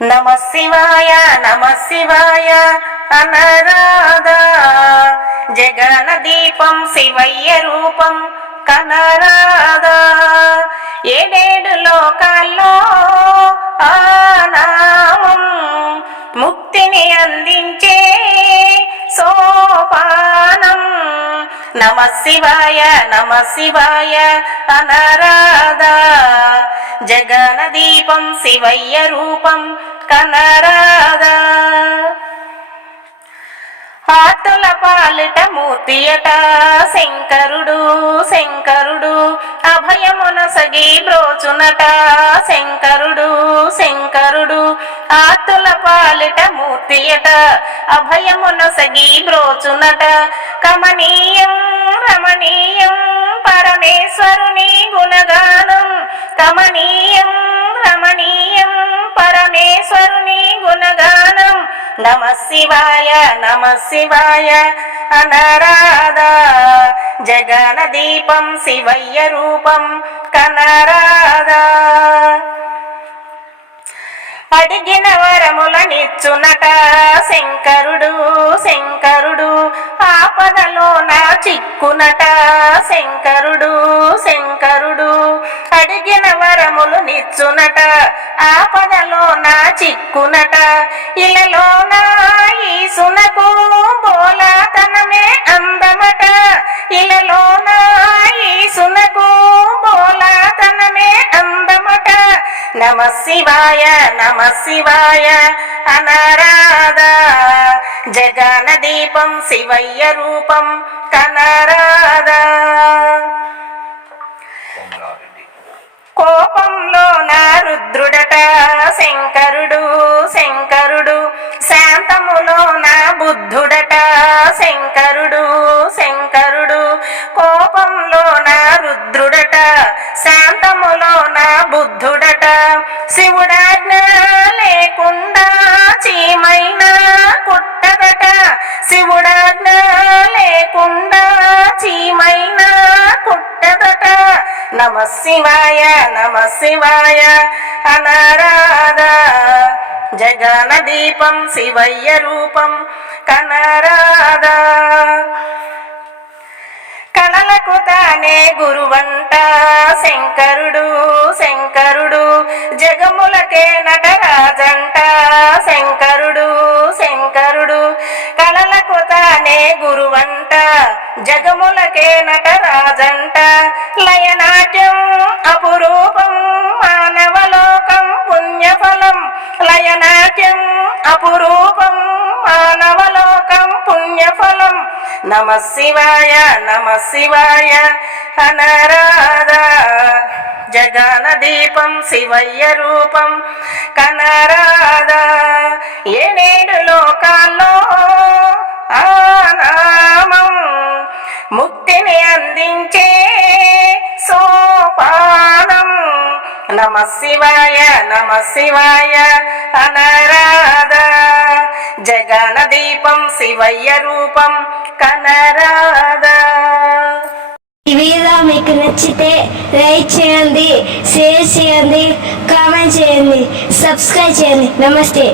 నమ శివాయ నమ శివాయ అనరాధా జగన దీపం శివయ్య రూపం కనరాధా ఏడేడు లోకాల్లో ఆ నామం ముక్తిని అందించే సోపానం. నమ శివాయ నమ శివాయ అనరాధా జగన దీపం శివయ్య రూపం కనరాదా? ఆతుల పాలిట మూర్తియట శంకరుడు శంకరుడు అభయమునసగి బ్రోచునట శంకరుడు శంకరుడు ఆతుల పాలిట మూర్తియట అభయమునసగి బ్రోచునట. కమనీయం రమణీయం పరమేశ్వరుని గుణగానం కమనీయం పరమేశ్వరుని గుణగానం. నమ శివాయ నమ శివాయ. అనరాధా. జగన దీపం శివయ్య రూపం కనరాధా. అడిగిన వరములనిచ్చునట శంకరుడు శంకరుడు. ఆపదలో నా చిక్కునట శంకరుడు శంకరుడు. అడిగిన వరములు నిచ్చునట. ఆపదలో నా చిక్కునట. ఇలలో నా ఈసునకు బోలాతనమే అందమట. ఇలలో నా ఈసునకు బోలాతనమే అందమట. నమ శివాయ నమ శివాయ అనారాధ. జగన దీపం శివయ్య రూపం కనరాధా శివుడాజ్ఞ లేకుండా చీమైన కుట్టదట శివుడాజ్ఞ లేకుండా చీమైన కుట్టదట నమ శివాయ నమ శివాయ అనరాధా. జగన దీపం శివయ్య రూపం కనరాధా. జగములకే నటరాజంట. శంకరుడు శంకరుడు కళలకు తానే గురువంట. జగములకే నటరాజంట. లయనాట్యం అపురూపం మానవలోకం పుణ్యఫలం. లయనాట్యం అపురూపం మానవలోకం పుణ్యఫలం. నమ శివాయ నమ శివాయ అనరాధ జగన దీపం శివయ్య రూపం కనరాధ ఏడేడు లోకాల్లో ఆ నామం ముక్తిని అందించే సోపానం నమ శివాయ నమ శివాయ అనరాధా జగన దీపం శివయ్య రూపం కనరాధ ఈ వీడియో మీకు నచ్చితే లైక్ చేయండి షేర్ చేయండి కామెంట్ చేయండి సబ్స్క్రైబ్ చేయండి. నమస్తే.